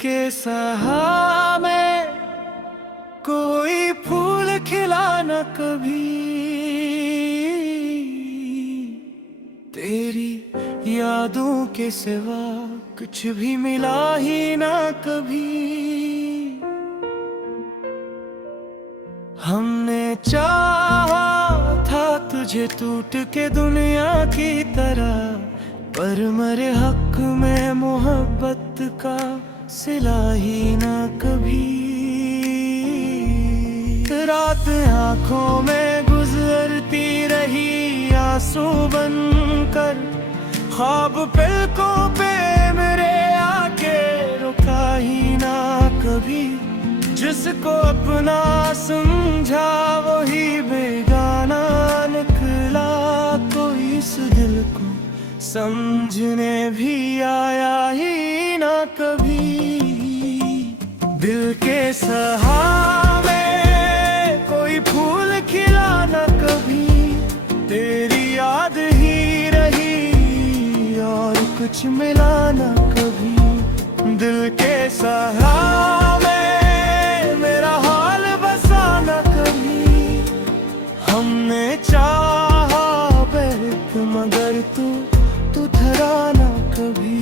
के सहा में कोई फूल खिला न कभी, तेरी यादों के सिवा कुछ भी मिला ही ना कभी। हमने चाहा था तुझे टूट के दुनिया की तरह, पर मेरे हक में मोहब्बत का सिला ही ना कभी। रात आंखों में गुजरती रही आंसू बनकर, ख्वाब पलकों पे मेरे आके रुका ही ना कभी। जिसको अपना समझा वही बेगाना निकला, कोई इस दिल को समझने भी आया ही ना कभी। दिल के सहा में कोई फूल खिला न कभी, तेरी याद ही रही और कुछ मिला न कभी। दिल के सहा में मेरा हाल बसा न कभी। हमने चाहा बैठ मगर तू धरा न कभी।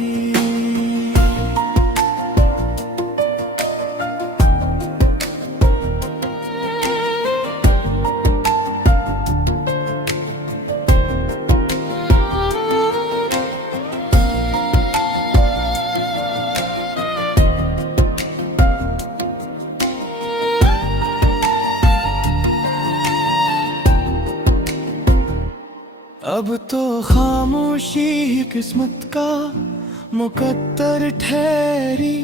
अब तो खामोशी ही किस्मत का मुकद्दर ठहरी।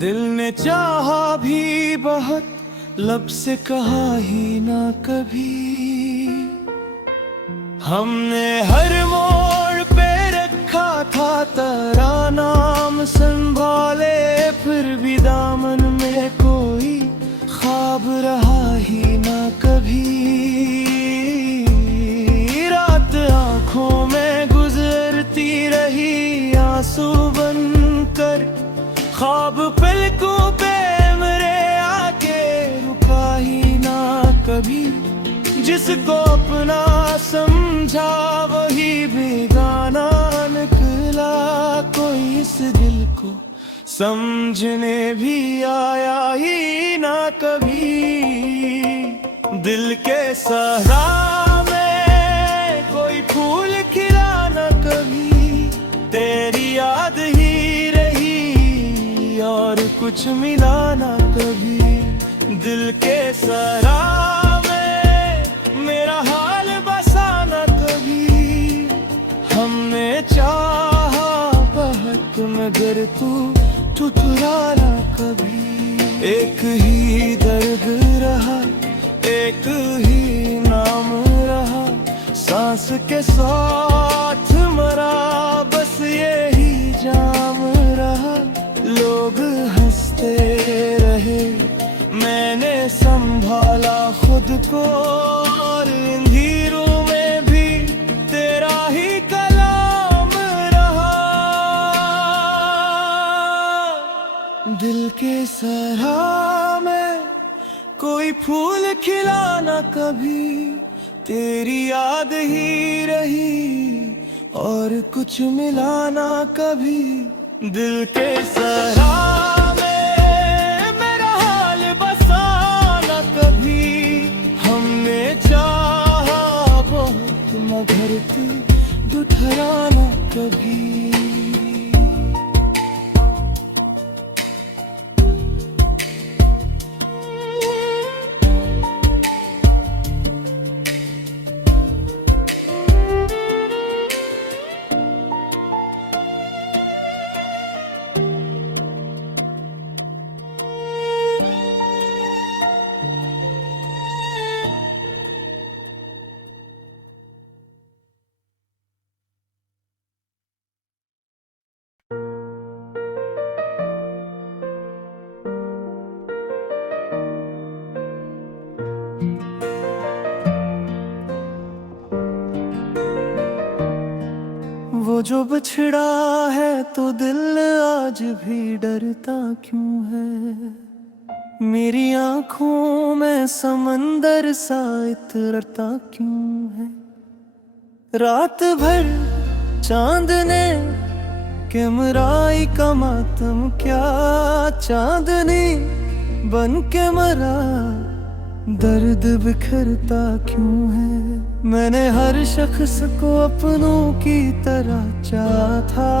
दिल ने चाहा भी बहुत, लब से कहा ही ना कभी। हमने हर मोड़ पे रखा था तेरा नाम संभाले, फिर भी दामन में कोई ख्वाब रहा ही ना कभी। आंखों में गुजरती रही आंसू बनकर, ख्वाब पलकों पे मेरे आके रुका ही ना कभी। जिसको अपना समझा वही बेगाना निकला, कोई इस दिल को समझने भी आया ही ना कभी। दिल के सहा फूल खिला न कभी, तेरी याद ही रही और कुछ मिला न कभी। दिल के सरा में मेरा हाल बसा न कभी। हमने चाहा बहुत मगर तू ठुठुरा न कभी। एक ही दर्द रहा, एक ही नाम रहा, सांस के साथ मरा बस यही जाम रहा। लोग हंसते रहे, मैंने संभाला खुद को, और अंधेरों में भी तेरा ही कलाम रहा। दिल के सरा में कोई फूल खिला न कभी, तेरी याद ही रही और कुछ मिला ना कभी। दिल के सरा में मेरा हाल बसा ना कभी। हमने चाहा बहुत मगर तू ठहरा ना कभी। जो बिछड़ा है तो दिल आज भी डरता क्यों है। मेरी आंखों में समंदर सा इतरता क्यों है। रात भर चांद ने कैमराई का मातम क्या, चांदनी बन के मरा दर्द बिखरता क्यों है। मैंने हर शख्स को अपनों की तरह चाहा था,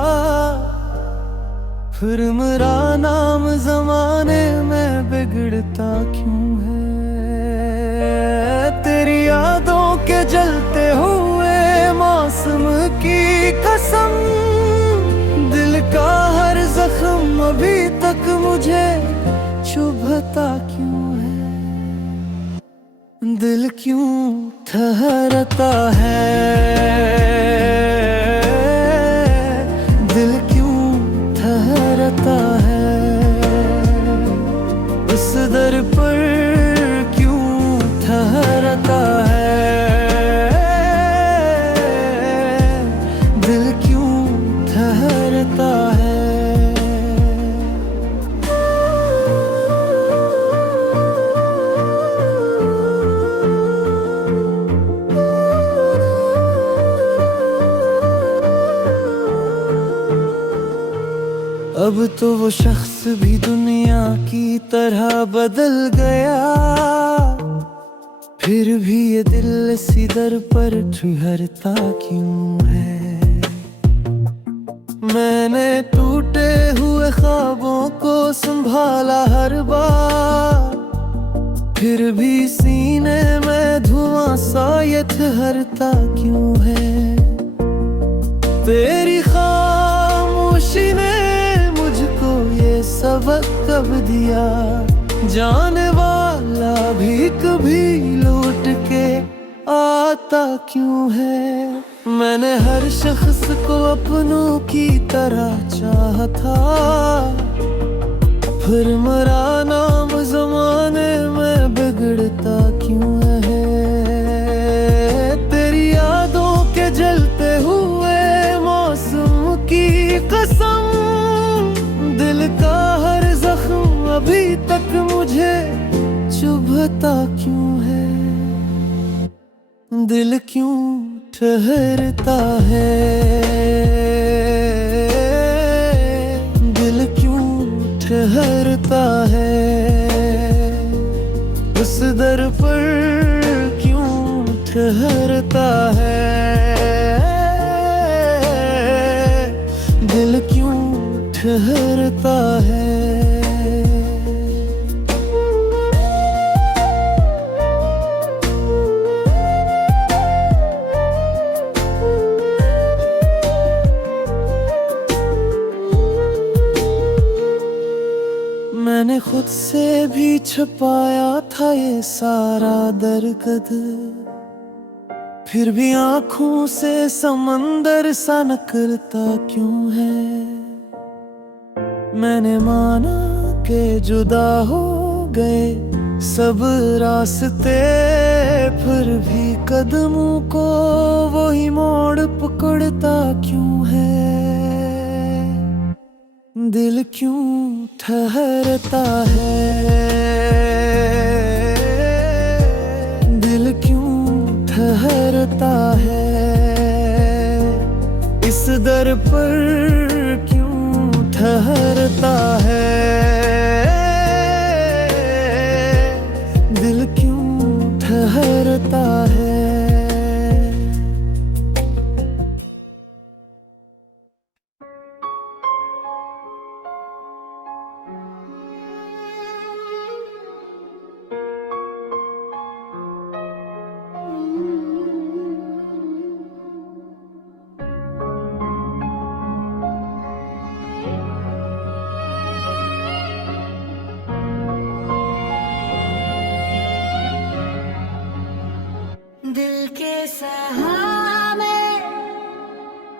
फिर मेरा नाम जमाने में बिगड़ता क्यों है। तेरी यादों के जलते हुए मौसम की कसम, दिल का हर जख्म अभी तक मुझे चुभता क्यों है। दिल क्यों ठहरता है, दिल क्यों ठहरता है। उस दर पर क्यों ठहरता है, दिल क्यों ठहरता है। अब तो वो शख्स भी दुनिया की तरह बदल गया, फिर भी ये दिल इसी दर पर ठहरता क्यों है। मैंने टूटे हुए ख्वाबों को संभाला हर बार, फिर भी सीने में धुआं सा ये ठहरता क्यों है। तेरी खामोशी ने मुझको ये सबक कब दिया, जाने वाला भी कभी लौट के आता क्यों है। मैंने हर शख्स को अपनों की तरह चाहा था, फिर मेरा नाम जमाने में बिगड़ता क्यों है। तेरी यादों के जलते हुए मौसम की कसम, दिल का हर जख्म अभी तक मुझे चुभता क्यों है। दिल क्यों ठहरता है, दिल क्यों ठहरता है। उस दर पर क्यों ठहरता है, दिल क्यों ठहरता है। मैंने खुद से भी छुपाया था ये सारा दर्द, फिर भी आँखों से समंदर सा निकलता क्यों है। मैंने माना के जुदा हो गए सब रास्ते, फिर भी कदमों को वही मोड़ पकड़ता क्यों है। दिल क्यों ठहरता है, दिल क्यों ठहरता है। इस दर पर क्यों ठहरता है, दिल क्यों ठहरता है। दिल के सहारा में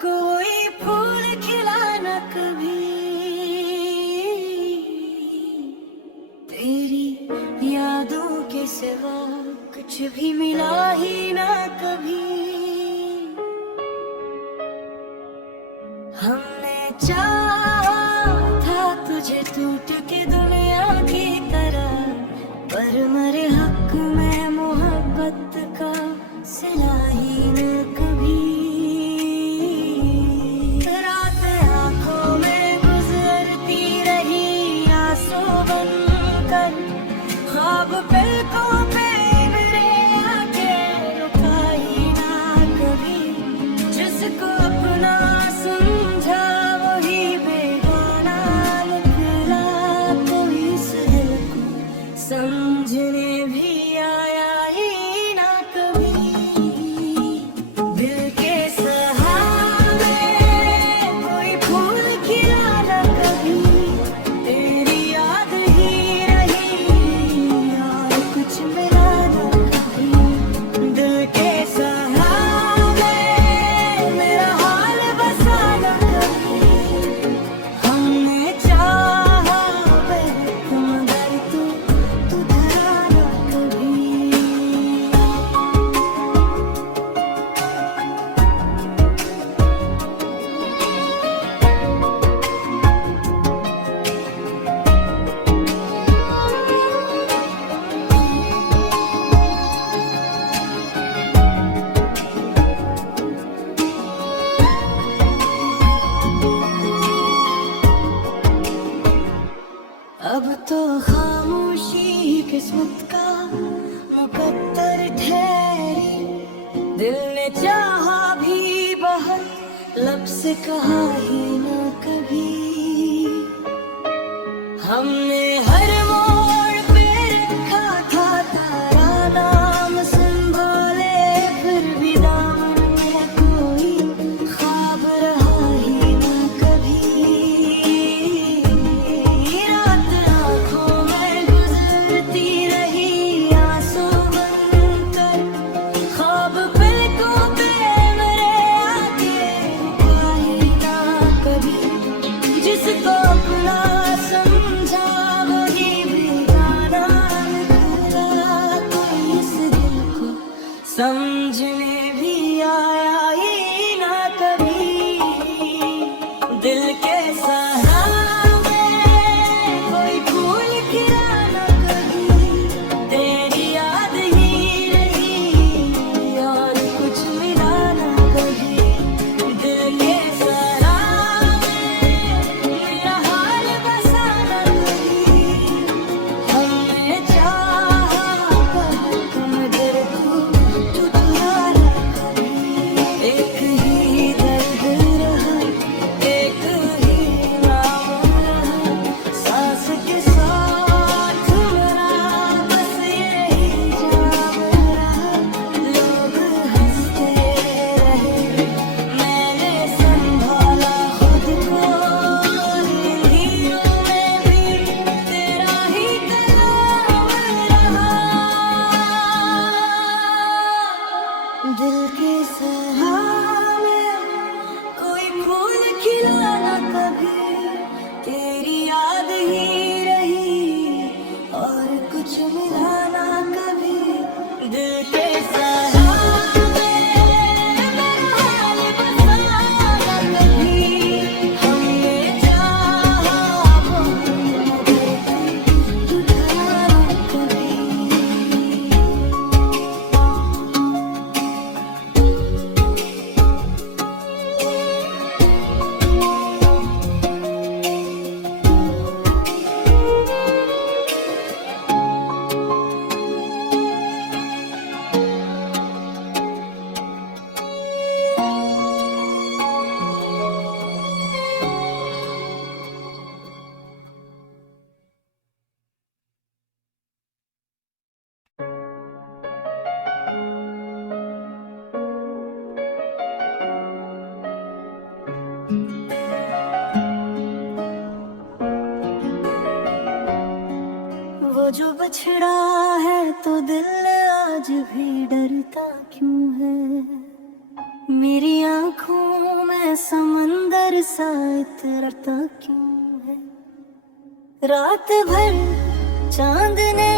कोई फूल खिला न कभी, तेरी यादों के सिवा कुछ भी मिला ही ना कभी। चाहा था तुझे टूट के दुनिया की तरह, पर मेरे हक में मोहब्बत का सिला ही न कभी। रात आंखों में गुजरती रही आंसू बनकर, ख्वाब पलकों पे मेरे आके रुका ही ना कभी। जिसको अपना समझा वही बेगाना निकला, कोई इस दिल को समझने भी आया ही ना कभी। दिल के सहारे कोई फूल खिला ना कभी, तेरी याद ही रही और कुछ मिला ना कभी। दिल के सहारे मेरा हाल बसा ना कभी, हमने चाहा बेवक्त मगर तू धरा ना कभी। अब तो खामोशी किस्मत का मुकद्दर ठहरी, दिल ने चाहा भी बहुत लब से कहा ही न कभी। हमने हर मोड़ पे रखा था तारा नाम संभाले, फिर भी दामन में कोई ख्वाब रहा ही न कभी। रात आंखों में गुजरती रही आंसू बनकर, ख्वाब पलकों पे मेरे आके रुका ही ना कभी। जिसको अपना समझा वही बेगाना निकला, कोई इस दिल को समझने भी आया ही ना कभी। दिल के सहारे कोई फूल खिला ना कभी, तेरी याद ही रही और कुछ मिला ना कभी। दिल के सहारे मेरा हाल बसा ना कभी, हमने चाहा बहुत मगर तू धरा ना कभी। एक ही दर्द रहा, एक ही नाम रहा, सांस के साथ मेरा बस यही जाम रहा। लोग हंसते रहे, मैंने संभाला खुद को, नींदों में भी तेरा ही कलाम रहा। दिल के सहारे कोई फूल खिला ना कभी, तेरी याद ही रही और कुछ मिला ना कभी। दिल के सहारे मेरा हाल बसा ना कभी, हमने चाहा बहुत मगर तू धरा ना कभी। वो जो बछड़ा है तो दिल आज भी डरता क्यों है। मेरी आंखों में समंदर सा इतरता क्यों है। रात भर चांद ने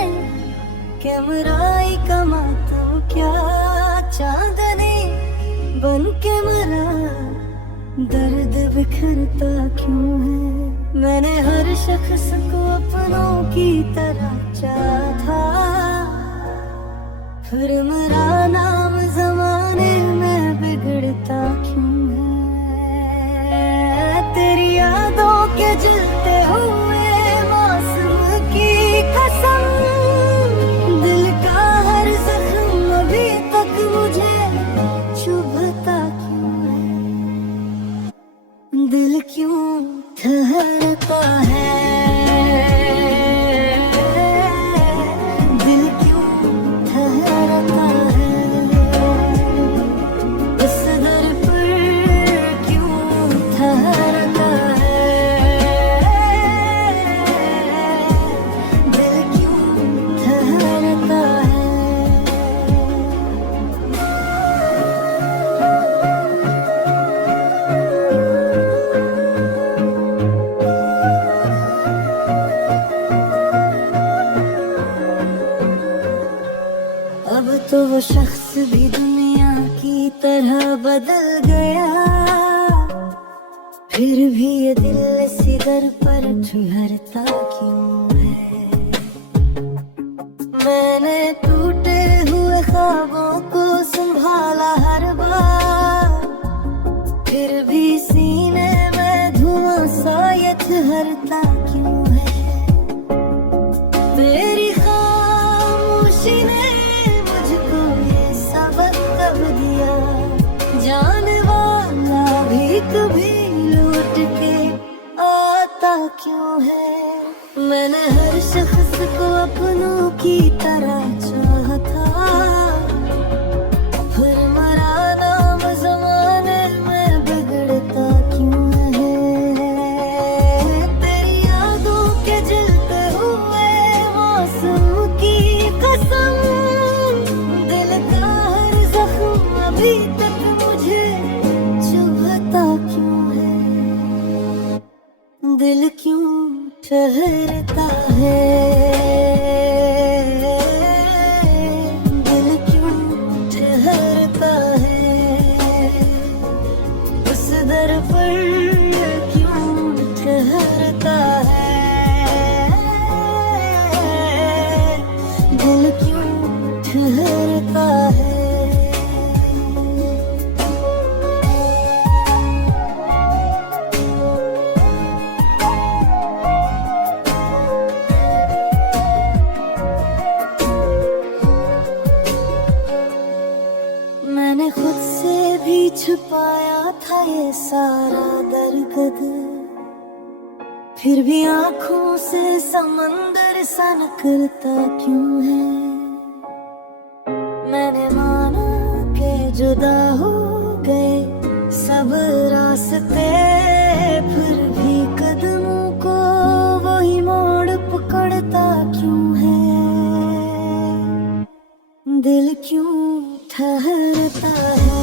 कैमराई कमा तो क्या, चांदनी बन के मरा दर्द बिखरा बिखरता क्यों है। मैंने हर शख्स को अपनों की तरह चाहा था, फिर मेरा नाम जमाने में बिगड़ता क्यों है। तेरी यादों के जलते हुए मौसम की कसम, दिल का हर जख्म अभी तक मुझे चुभता क्यों है। दिल क्यों ठहरता है, दिल क्यों ठहरता है, इस दर पर क्यों ठहरता है, दिल क्यों ठहरता है। अब तो वो शख्स भी दुनिया की तरह बदल गया, फिर भी ये दिल इसी दर पर ठहरता क्यों है। मैंने टूटे हुए ख्वाबों को संभाला हर बार, फिर भी सीने में धुआं सा ये ठहरता क्यों है। तेरी खामोशी ने मुझको ये सबक कब दिया, जाने वाला भी कभी लौट के आता क्यों है। मैंने हर शख्स को अपनों की तरह चाहा था, फिर मेरा नाम जमाने में बिगड़ता क्यों है। तेरी यादों के जलते हुए मौसम की कसम, दिल का हर जख्म अभी तक मुझे चुभता क्यों है। दिल क्यों ठहरता है, दिल क्यों ठहरता है, उस दर पर क्यों ठहरता है, दिल क्यों ठहरता है। मैंने खुद से भी छुपाया था ये सारा दर्द, फिर भी आंखों से समंदर सा निकलता क्यों है। मैंने माना के जुदा हो गए सब रास्ते, फिर भी कदमों को वही मोड़ पकड़ता क्यों है। दिल क्यों ठहरता है,